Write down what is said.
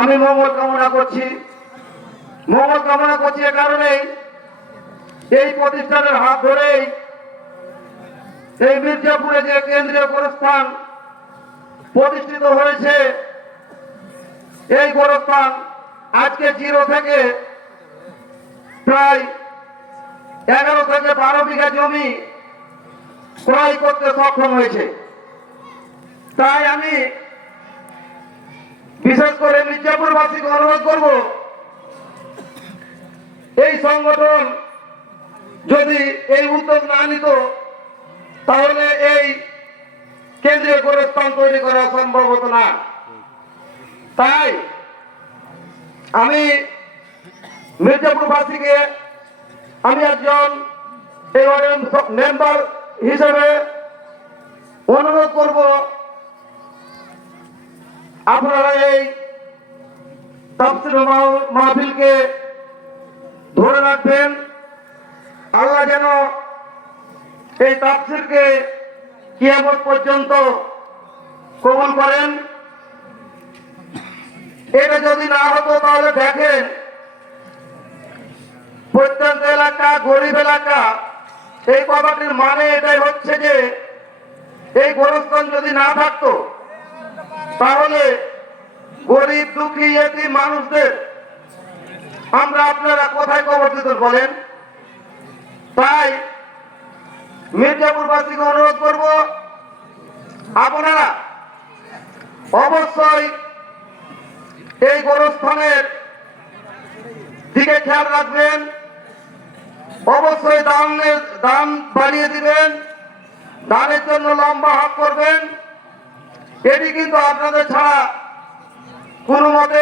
আমি মঙ্গল কামনা করছি। মঙ্গল কামনা করছি এ কারণেই, এই প্রতিষ্ঠানের হাত ধরেই এই মির্জাপুরে যে কেন্দ্রীয় গোরস্থান প্রতিষ্ঠিত হয়েছে, এই গোরস্থান আজকে 0 থেকে প্রায় 11 থেকে 12 বিঘা জমি ক্রয় করতে সক্ষম হয়েছে। তাই আমি বিশেষ করে মির্জাপুরবাসীকে অনুরোধ করব, এই সংগঠন যদি এই উদ্যোগ না নিত তাহলে এই কেন্দ্রীয় গোরস্থান তৈরি করা সম্ভব হতো না। তাই আমি মির্জাপুরবাসীকে, আমি একজন এই ওয়ার্ডের মেম্বার হিসেবে অনুরোধ করব, আপনারা এই তাফসীর মাহফিলকে ধরে রাখবেন। আল্লাহ যেন এই তাফসীরকে কিয়ামত পর্যন্ত কবুল করেন। এটা যদি না হতো তাহলে দেখেন, প্রত্যন্ত এলাকা, গরিব এলাকা, এই কথাটির মানে এটাই হচ্ছে যে এই গোরস্থান যদি না থাকতো তাহলে গরিব দুঃখী এতিম মানুষদের আমরা আপনারা কোথায় কবর দিতেন বলেন? তাই মির্জাপুরবাসীকে অনুরোধ করব, আপনারা অবশ্যই এই গোরস্থানের দিকে খেয়াল রাখবেন, অবশ্যই দাম বাড়িয়ে দিবেন, দানের জন্য লম্বা হাত করবেন। এটি কিন্তু আপনাদের ছাড়া কোনো মতে